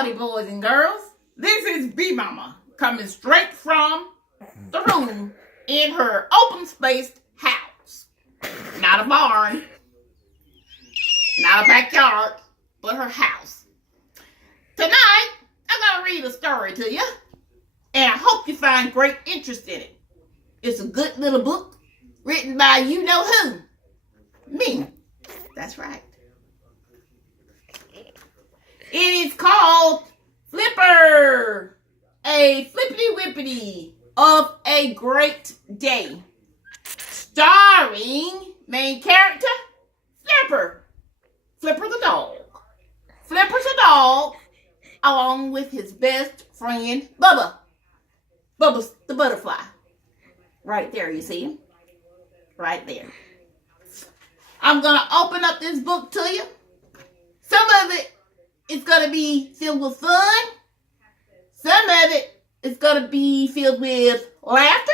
Howdy, boys and girls. This is Bee Mama coming straight from the room in her open-spaced house. Not a barn, not a backyard, but her house. Tonight, I'm going to read a story to you, and I hope you find great interest in it. It's a good little book written by you-know-who. Me. That's right. It is called Flipper, a flippity wippity of a great day. Starring main character, Flipper. Flipper the dog. Flipper's a dog, along with his best friend, Bubba. Bubba's the butterfly. Right there, you see him? Right there. I'm going to open up this book to you. Some of it is going to be filled with fun. Some of it is going to be filled with laughter.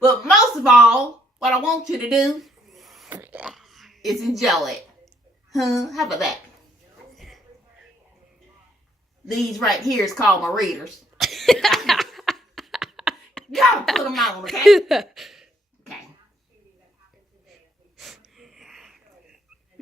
But most of all, what I want you to do is enjoy it. How about that? These right here is called my readers. Gotta put them on, okay? Okay.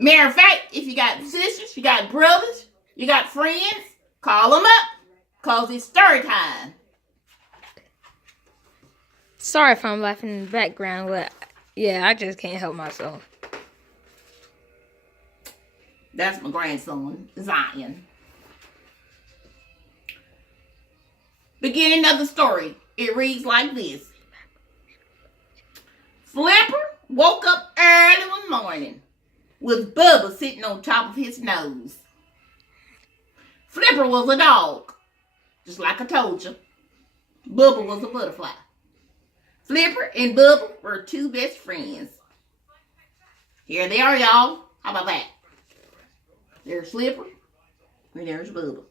Matter of fact, if you got sisters, you got brothers, you got friends, call them up, because it's story time. Sorry if I'm laughing in the background, but yeah, I just can't help myself. That's my grandson, Zion. Beginning of the story, it reads like this. Flipper woke up early one morning with Bubba sitting on top of his nose. Flipper was a dog, just like I told you. Bubba was a butterfly. Flipper and Bubba were two best friends. Here they are, y'all. How about that? There's Flipper, and there's Bubba,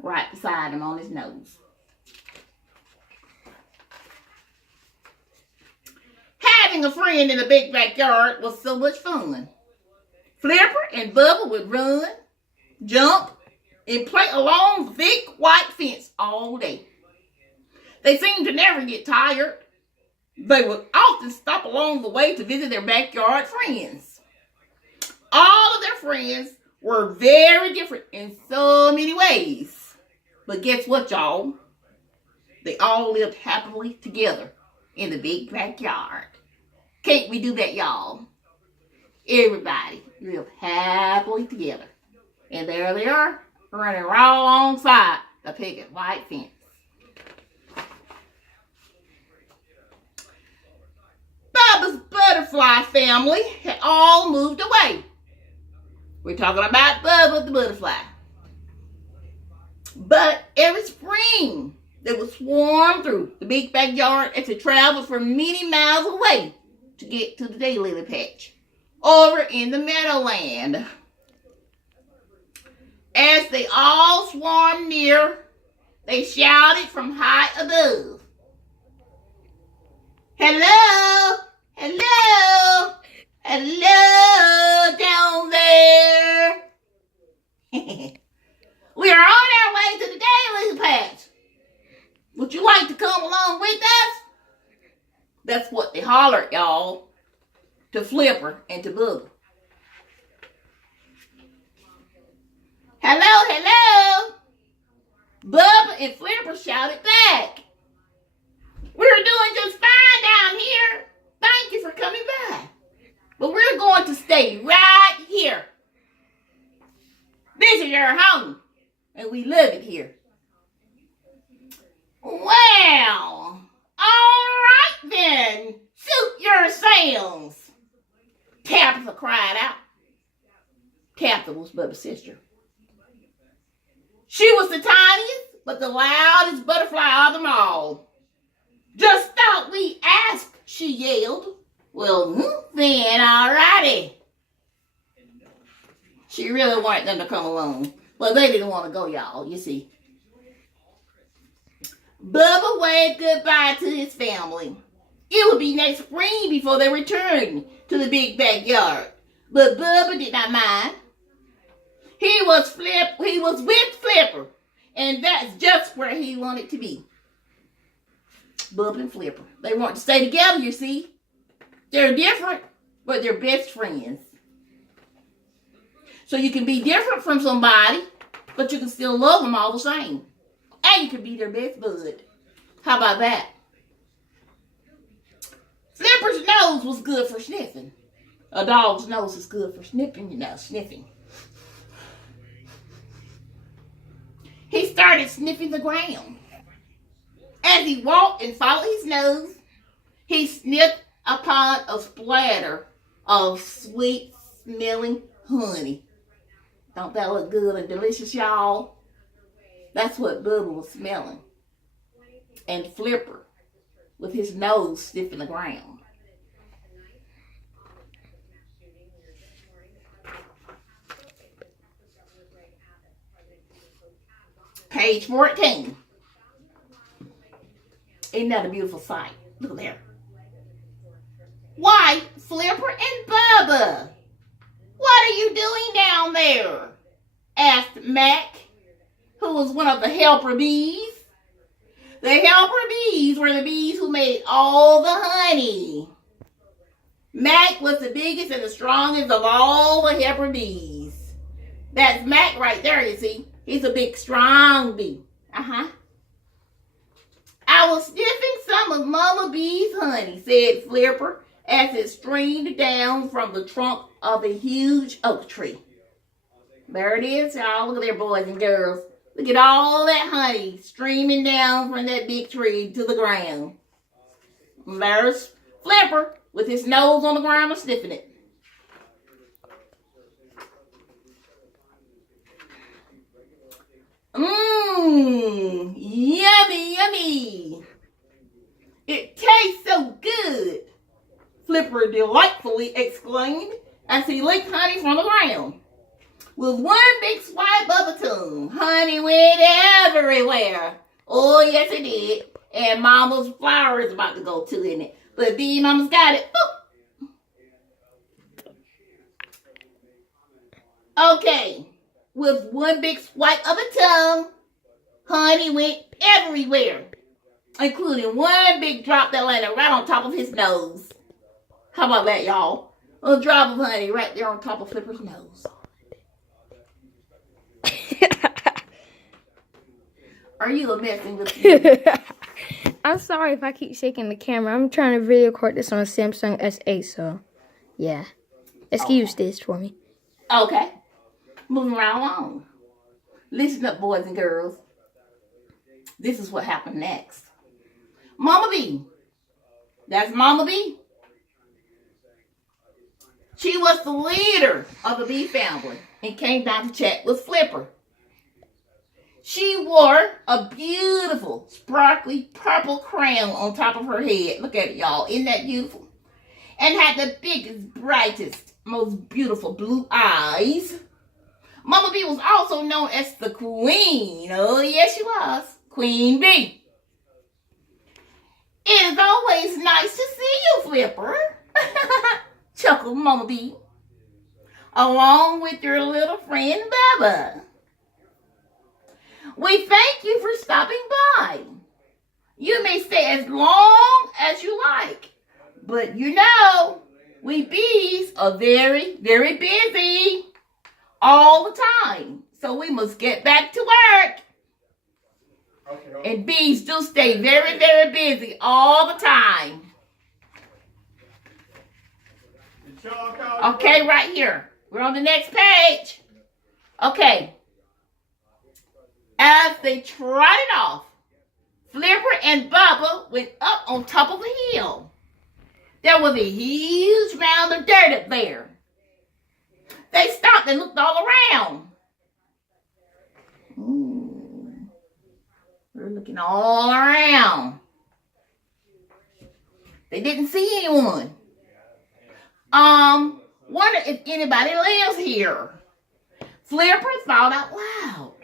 right beside him on his nose. Having a friend in the big backyard was so much fun. Flipper and Bubba would run, jump, and play along the thick white fence all day. They seemed to never get tired. They would often stop along the way to visit their backyard friends. All of their friends were very different in so many ways. But guess what, y'all? They all lived happily together in the big backyard. Can't we do that, y'all? Everybody lived happily together. And there they are, running right alongside the picket white fence. Bubba's butterfly family had all moved away. We're talking about Bubba the butterfly. But every spring, they would swarm through the big backyard as they traveled from many miles away to get to the daylily patch over in the meadowland. As they all swarmed near, they shouted from high above, "Hello! Hello! Hello down there! We are on our way to the daylily patch. Would you like to come along with us?" That's what they hollered, y'all, to Flipper and to Bubba. "Hello, hello!" Bubba and Flipper shouted back. "We're doing just fine down here. Thank you for coming by. But we're going to stay right here. This is our home, and we love it here." "Well, all right then. Suit yourselves," Tabitha cried out. Tabitha was Bubba's sister. She was the tiniest, but the loudest butterfly of them all. "Just thought we asked," she yelled. "Well, then, all righty." She really wanted them to come along, but they didn't want to go, y'all, you see. Bubba waved goodbye to his family. It would be next spring before they returned to the big backyard, but Bubba did not mind. He was with Flipper Flipper. And that's just where he wanted to be. Bub and Flipper. They want to stay together, you see. They're different, but they're best friends. So you can be different from somebody, but you can still love them all the same. And you can be their best bud. How about that? Flipper's nose was good for sniffing. A dog's nose is good for sniffing, sniffing. He started sniffing the ground. As he walked and followed his nose, he sniffed upon a splatter of sweet-smelling honey. Don't that look good and delicious, y'all? That's what Bubba was smelling. And Flipper, with his nose sniffing the ground. Page 14. Isn't that a beautiful sight? Look there. Why, Flipper and Bubba, what are you doing down there? Asked Mac, who was one of the helper bees. The helper bees were the bees who made all the honey. Mac was the biggest and the strongest of all the helper bees. That's Mac right there, you see. He's a big, strong bee. I was sniffing some of Mama Bee's honey, said Flipper, as it streamed down from the trunk of a huge oak tree. There it is, y'all. Look at there, boys and girls. Look at all that honey streaming down from that big tree to the ground. And there's Flipper with his nose on the ground and sniffing it. Yummy, yummy. It tastes so good, Flipper delightfully exclaimed as he licked honey from the ground. With one big swipe of the tongue, honey went everywhere. Oh, yes, it did. And Mama's flower is about to go too, isn't it? But Bee Mama's got it. Boop. Okay. With one big swipe of the tongue, honey went everywhere, including one big drop that landed right on top of his nose. How about that, y'all? A drop of honey right there on top of Flipper's nose. Are you messing with me? I'm sorry if I keep shaking the camera. I'm trying to video record this on a Samsung S8, so yeah. Excuse this for me. Okay. Moving right along. Listen up, boys and girls. This is what happened next. Mama Bee. That's Mama Bee. She was the leader of the bee family and came down to chat with Flipper. She wore a beautiful, sparkly purple crown on top of her head. Look at it, y'all. Isn't that beautiful? And had the biggest, brightest, most beautiful blue eyes. Mama Bee was also known as the Queen. Oh, yes, she was. Queen Bee. It is always nice to see you, Flipper, chuckled Mama Bee, along with your little friend Bubba. We thank you for stopping by. You may stay as long as you like, but you know, we bees are very, very busy all the time, so we must get back to work. And bees do stay very, very busy all the time. Okay, right here. We're on the next page. Okay. As they trotted off, Flipper and Bubba went up on top of the hill. There was a huge mound of dirt up there. They stopped and looked all around. We're looking all around. They didn't see anyone. Wonder if anybody lives here. Flipper thought out loud.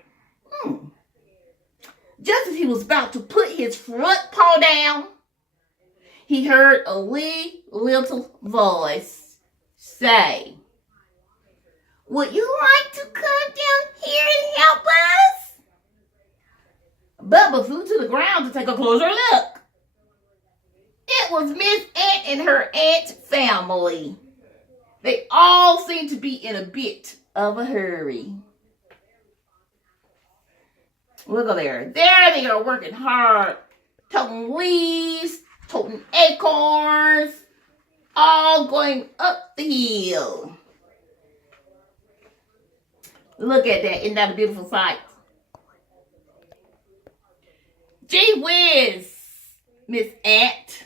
Just as he was about to put his front paw down, he heard a wee little voice say, "Would you like to come down here and help us?" Bubba flew to the ground to take a closer look. It was Miss Ant and her ant family. They all seemed to be in a bit of a hurry. Look at there. There they are working hard, toting leaves, toting acorns, all going up the hill. Look at that. Isn't that a beautiful sight? Gee whiz, Miss Ant.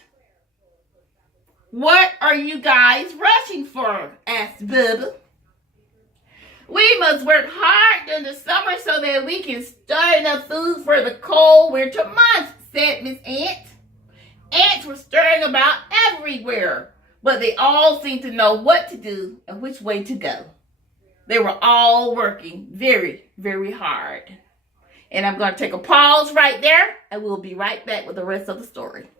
What are you guys rushing for? Asked Bubba. We must work hard during the summer so that we can store enough food for the cold winter months, said Miss Ant. Ants were stirring about everywhere, but they all seemed to know what to do and which way to go. They were all working very, very hard. And I'm going to take a pause right there, and we'll be right back with the rest of the story.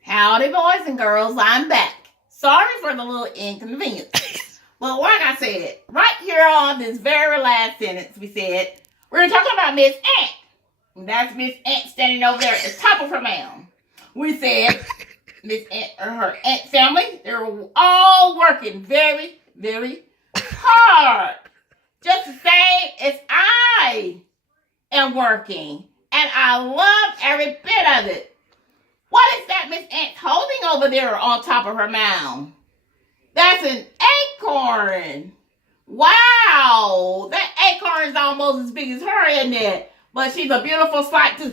Howdy, boys and girls, I'm back. Sorry for the little inconvenience. But like I said, right here on this very last sentence, we said, we're talking about Miss Ant. And that's Miss Ant standing over there at the top of her mound. We said, Miss Ant and her ant family, they're all working very, very hard. Just the same as I am working. And I love every bit of it. What is that Miss Ant holding over there on top of her mound? That's an acorn. Wow. That acorn is almost as big as her, isn't it? But she's a beautiful sight too.